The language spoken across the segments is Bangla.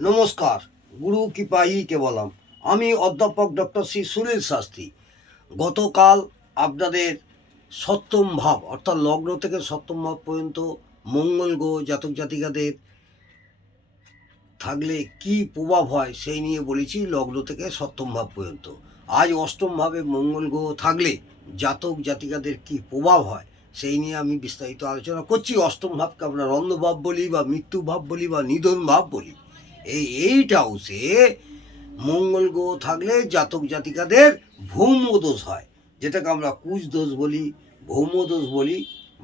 নমস্কার। গুরু কৃপাই কেবলম। আমি অধ্যাপক ডক্টর শ্রী সুনীল শাস্ত্রী। গতকাল আপনাদের সপ্তম ভাব অর্থাৎ লগ্ন থেকে সপ্তম ভাব পর্যন্ত মঙ্গল গ্রহ জাতক জাতিকাদের থাকলে কি প্রভাব হয় সেই নিয়ে বলেছি, লগ্ন থেকে সপ্তম ভাব পর্যন্ত। আজ অষ্টম ভাবে মঙ্গল গ্রহ থাকলে জাতক জাতিকাদের কি প্রভাব হয় সেই নিয়ে আমি বিস্তারিত আলোচনা করছি। অষ্টম ভাবকে আমরা রন্ধ্রভাব বলি বা মৃত্যু ভাব বলি বা নিধন ভাব বলি। এইট হাউসে মঙ্গল গ্রহ থাকলে জাতক জাতিকাদের ভৌম দোষ হয়, যেটাকে আমরা কুজ দোষ বলি, ভৌম দোষ বলি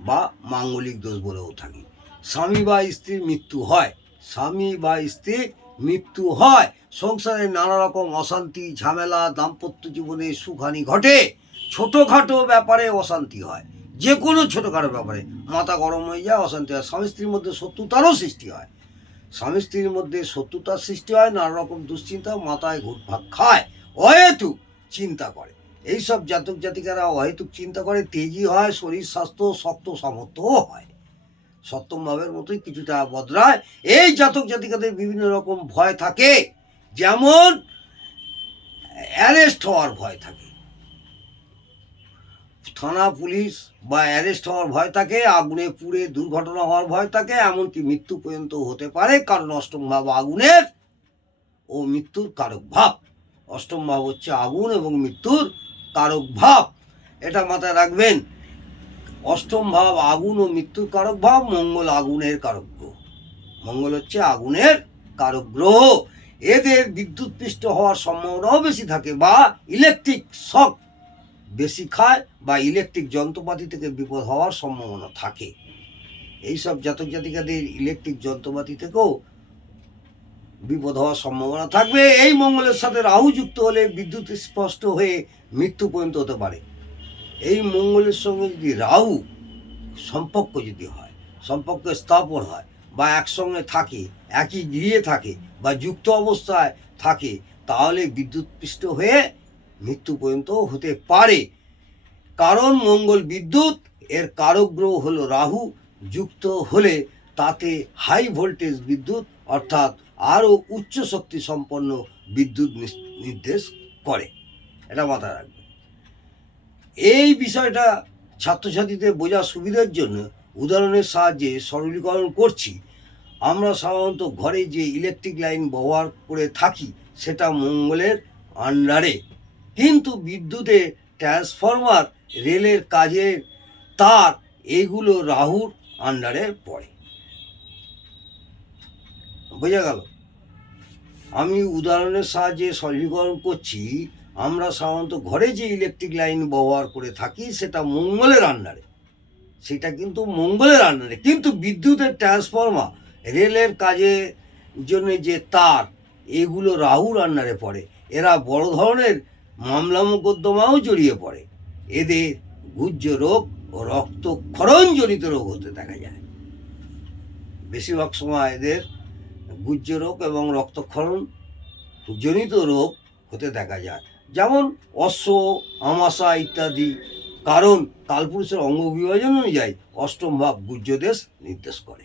বা মাঙ্গলিক দোষ বলেও থাকি। স্বামী বা স্ত্রীর মৃত্যু হয়, স্বামী বা স্ত্রীর মৃত্যু হয়। সংসারে নানা রকম অশান্তি ঝামেলা, দাম্পত্য জীবনে সুখহানি ঘটে। ছোটোখাটো ব্যাপারে অশান্তি হয়, যে কোনো ছোটোখাটো ব্যাপারে মাথা গরম হয়ে যায়, অশান্তি হয়। স্বামী স্ত্রীর মধ্যে শত্রুতারও সৃষ্টি হয়, স্বামী স্ত্রীর মধ্যে শত্রুতার সৃষ্টি হয়, নানা রকম দুশ্চিন্তা, মাথায় ঘুরপাক খায়, অহেতুক চিন্তা করে। এইসব জাতক জাতিকারা অহেতুক চিন্তা করে, তেজি হয়, শরীর স্বাস্থ্য শক্ত সামর্থ্যও হয়। সপ্তম ভাবের মতোই কিছুটা বদলায়। এই জাতক জাতিকাদের বিভিন্ন রকম ভয় থাকে, যেমন অ্যারেস্ট হওয়ার ভয় থাকে, থানা পুলিশ বা অ্যারেস্ট হওয়ার ভয় থাকে, আগুনে পুড়ে দুর্ঘটনা হওয়ার ভয় থাকে, এমনকি মৃত্যু পর্যন্ত হতে পারে, কারণ অষ্টম ভাব আগুনের ও মৃত্যুর কারক ভাব। অষ্টম ভাব হচ্ছে আগুন এবং মৃত্যুর কারক ভাব, এটা মাথায় রাখবেন। অষ্টম ভাব আগুন ও মৃত্যুর কারক ভাব। মঙ্গল আগুনের কারক গ্রহ, মঙ্গল হচ্ছে আগুনের কারক গ্রহ। এদের বিদ্যুৎপৃষ্ট হওয়ার সম্ভাবনাও বেশি থাকে, বা ইলেকট্রিক শক বেশি খায়, বা ইলেকট্রিক যন্ত্রপাতি থেকে বিপদ হওয়ার সম্ভাবনা থাকে। এইসব জাতক জাতিকাদের ইলেকট্রিক যন্ত্রপাতি থেকেও বিপদ হওয়ার সম্ভাবনা থাকবে। এই মঙ্গলের সাথে রাহু যুক্ত হলে বিদ্যুৎ স্পষ্ট হয়ে মৃত্যু পর্যন্ত হতে পারে। এই মঙ্গলের সঙ্গে যদি রাহু সম্পর্ক যদি হয়, সম্পর্ক স্থাপন হয়, বা একসঙ্গে থাকে, একই গৃহে থাকে, বা যুক্ত অবস্থায় থাকে, তাহলে বিদ্যুৎপৃষ্ট হয়ে মৃত্যু পর্যন্ত হতে পারে। কারণ মঙ্গল বিদ্যুৎ, এর কারক গ্রহ হলো রাহু, যুক্ত হলে তাতে হাই ভোল্টেজ বিদ্যুৎ অর্থাৎ আরও উচ্চ শক্তি সম্পন্ন বিদ্যুৎ নির্দেশ করে। এটা মাথায় রাখবে। এই বিষয়টা ছাত্রছাত্রীদের বোঝার সুবিধার জন্য উদাহরণের সাহায্যে সরলীকরণ করছি। আমরা সাধারণত ঘরে যে ইলেকট্রিক লাইন ব্যবহার করে থাকি সেটা মঙ্গলের আন্ডারে, কিন্তু বিদ্যুতের ট্রান্সফরমার, রেলের কাজের তার, এগুলো রাহুর আন্ডারে পড়ে। বোঝা গেল? আমি উদাহরণের সাহায্যে সরলীকরণ করছি। আমরা সাধারণত ঘরে যে ইলেকট্রিক লাইন ব্যবহার করে থাকি সেটা মঙ্গলের আন্ডারে, সেটা কিন্তু মঙ্গলের আন্ডারে, কিন্তু বিদ্যুতের ট্রান্সফরমার, রেলের কাজের জন্য যে তার, এগুলো রাহুর আন্ডারে পড়ে। এরা বড় ধরনের মামলা মোকদ্দমাও জড়িয়ে পড়ে। এদের গুহ্য রোগ ও রক্তক্ষরণজনিত রোগ হতে দেখা যায়। বেশিরভাগ সময় এদের গুহ্য রোগ এবং রক্তক্ষরণ জনিত রোগ হতে দেখা যায়, যেমন অশ্ব, আমাশা ইত্যাদি। কারণ কালপুরুষের অঙ্গ বিভাজন অনুযায়ী অষ্টম ভাব গুহ্য দেশ নির্দেশ করে।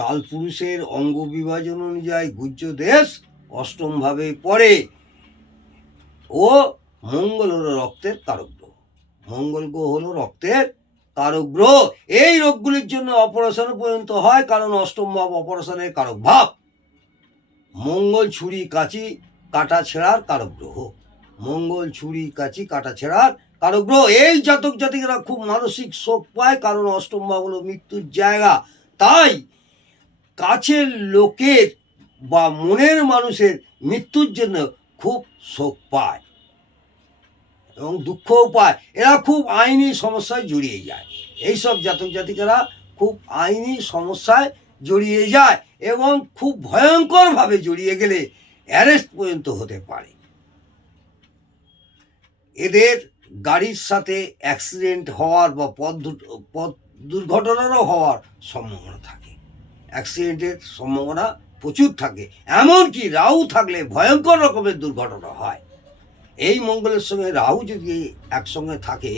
কালপুরুষের অঙ্গ বিভাজন অনুযায়ী গুহ্য দেশ অষ্টম ভাবে পড়ে। ও মঙ্গল হলো রক্তের কারক গ্রহ, মঙ্গল গ্রহ হলো রক্তের কারক গ্রহ। এই রোগগুলির জন্য অপারেশন পর্যন্ত হয়, কারণ অষ্টম ভাব অপারেশনের কারক ভাব। মঙ্গল ছুরি কাঁচি কাটা ছেঁড়ার কারক গ্রহ, মঙ্গল ছুরি কাঁচি কাটা ছেঁড়ার কারক গ্রহ। এই জাতক জাতিকরা খুব মানসিক শোক পায়, কারণ অষ্টম ভাব হলো মৃত্যুর জায়গা। তাই কাছের লোকের বা মনের মানুষের মৃত্যুর জন্য খুব শোক পায় এবং দুঃখও পায়। এরা খুব আইনি সমস্যায় জড়িয়ে যায়। এইসব জাতক জাতিকারা খুব আইনি সমস্যায় জড়িয়ে যায় এবং খুব ভয়ঙ্করভাবে জড়িয়ে গেলে অ্যারেস্ট পর্যন্ত হতে পারে। এদের গাড়ির সাথে অ্যাক্সিডেন্ট হওয়ার বা পথ দুর্ঘটনারও হওয়ার সম্ভাবনা থাকে। অ্যাক্সিডেন্টের সম্ভাবনা প্রচুর থাকে, এমনকি রাহু থাকলে ভয়ঙ্কর রকমের দুর্ঘটনা হয়। এই মঙ্গলের সঙ্গে রাহু যদি একসঙ্গে থাকে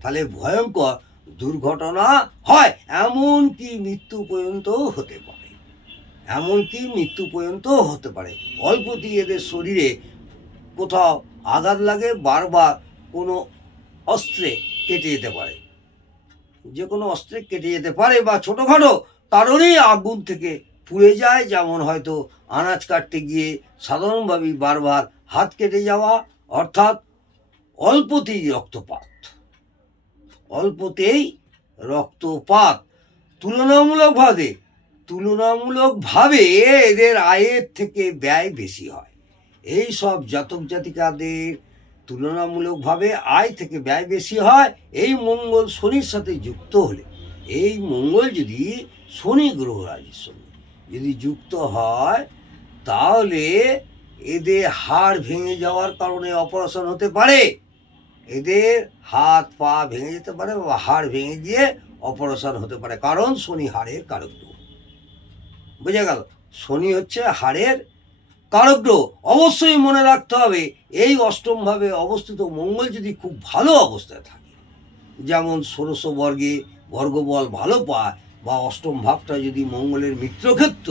তাহলে ভয়ঙ্কর দুর্ঘটনা হয়, এমনকি মৃত্যু পর্যন্ত হতে পারে। এমনকি মৃত্যু পর্যন্ত হতে পারে। অল্পতেই এদের শরীরে কোথাও আঘাত লাগে, বারবার কোনো অস্ত্রে কেটে যেতে পারে, যে কোনো অস্ত্রে কেটে যেতে পারে, বা ছোটোখাটো কারণেই আগুন থেকে পুড়ে যায়। যেমন হয়তো আনাজ কাটতে গিয়ে সাধারণভাবেই বারবার হাত কেটে যাওয়া, অর্থাৎ অল্পতেই রক্তপাত, অল্পতেই রক্তপাত। তুলনামূলকভাবে এদের আয়ের থেকে ব্যয় বেশি হয়। এই সব জাতক জাতিকাদের তুলনামূলকভাবে আয় থেকে ব্যয় বেশি হয়। এই মঙ্গল শনির সাথে যুক্ত হলে, এই মঙ্গল যদি শনি গ্রহ রাজির সঙ্গে যদি যুক্ত হয়, তাহলে এদের হাড় ভেঙে যাওয়ার কারণে অপারেশন হতে পারে। এদের হাত পা ভেঙে যেতে পারে বা হাড় ভেঙে গিয়ে অপারেশন হতে পারে, কারণ শনি হাড়ের কারক গ্রহ। বোঝা গেল? শনি হচ্ছে হাড়ের কারক গ্রহ। অবশ্যই মনে রাখতে হবে, এই অষ্টমভাবে অবস্থিত মঙ্গল যদি খুব ভালো অবস্থায় থাকে, যেমন ষোড়শ বর্গবল ভালো পায়, বা অষ্টম ভাবটা যদি মঙ্গলের মিত্রক্ষেত্র,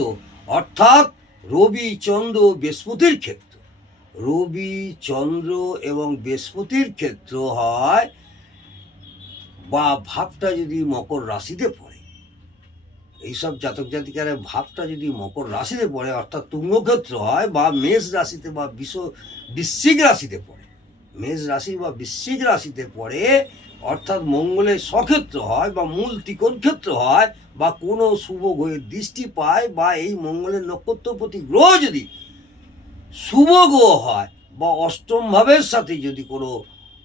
অর্থাৎ রবি চন্দ্র বৃহস্পতির ক্ষেত্র, রবি চন্দ্র এবং বৃহস্পতির ক্ষেত্র হয়, বা ভাবটা যদি মকর রাশিতে পড়ে, এইসব জাতক জাতিকারা ভাবটা যদি মকর রাশিতে পড়ে, অর্থাৎ তুঙ্গক্ষেত্র হয়, বা মেষ রাশিতে বা বৃশ্চিক রাশিতে পড়ে, মেষ রাশি বা বৃশ্চিক রাশিতে পড়ে, অর্থাৎ মঙ্গলের স্বক্ষেত্র হয় বা মূল ত্রিকোণ ক্ষেত্র হয়, বা কোনো শুভ গ্রহের দৃষ্টি পায়, বা এই মঙ্গলের নক্ষত্রপতি গ্রহ যদি শুভ গ্রহ হয়, বা অষ্টম ভাবের সাথে যদি কোনো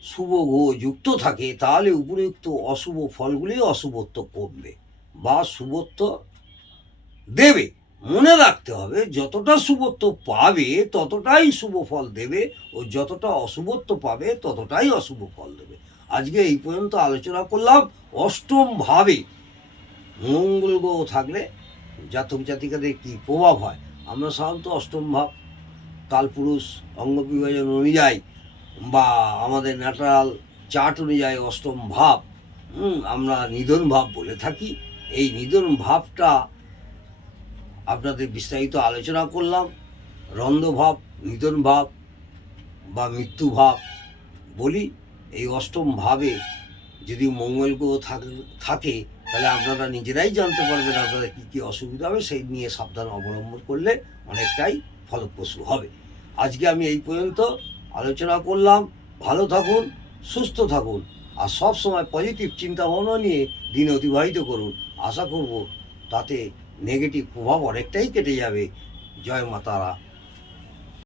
শুভ গ্রহ যুক্ত থাকে, তাহলে উপযুক্ত অশুভ ফলগুলি অশুভত্ব কমবে বা শুভত্ব দেবে। মনে রাখতে হবে, যতটা শুভত্ব পাবে ততটাই শুভ ফল দেবে, ও যতটা অশুভত্ব পাবে ততটাই অশুভ ফল দেবে। আজকে এই পর্যন্ত আলোচনা করলাম অষ্টম ভাবে মঙ্গল গ্রহ থাকলে জাতক জাতিকাদের কী প্রভাব হয়। আমরা সাধারণত অষ্টম ভাব কালপুরুষ অঙ্গ বিভাজন অনুযায়ী বা আমাদের ন্যাচারাল চার্ট অনুযায়ী অষ্টম ভাব আমরা নিধন ভাব বলে থাকি। এই নিধন ভাবটা আপনাদের বিস্তারিত আলোচনা করলাম। রন্ধ্রভাব, নিধন ভাব বা মৃত্যু ভাব বলি। এই অষ্টম ভাবে যদি মঙ্গল গ্রহ থাকে, তাহলে আপনারা নিজেরাই জানতে পারবেন আপনাদের কী কী অসুবিধা হবে। সেই নিয়ে সাবধান অবলম্বন করলে অনেকটাই ফলপ্রসূ হবে। আজকে আমি এই পর্যন্ত আলোচনা করলাম। ভালো থাকুন, সুস্থ থাকুন, আর সব সময় পজিটিভ চিন্তা ভাবনা নিয়ে দিন অতিবাহিত করুন। আশা করব তাতে নেগেটিভ প্রভাব অনেকটাই কেটে যাবে। জয় মা তারা।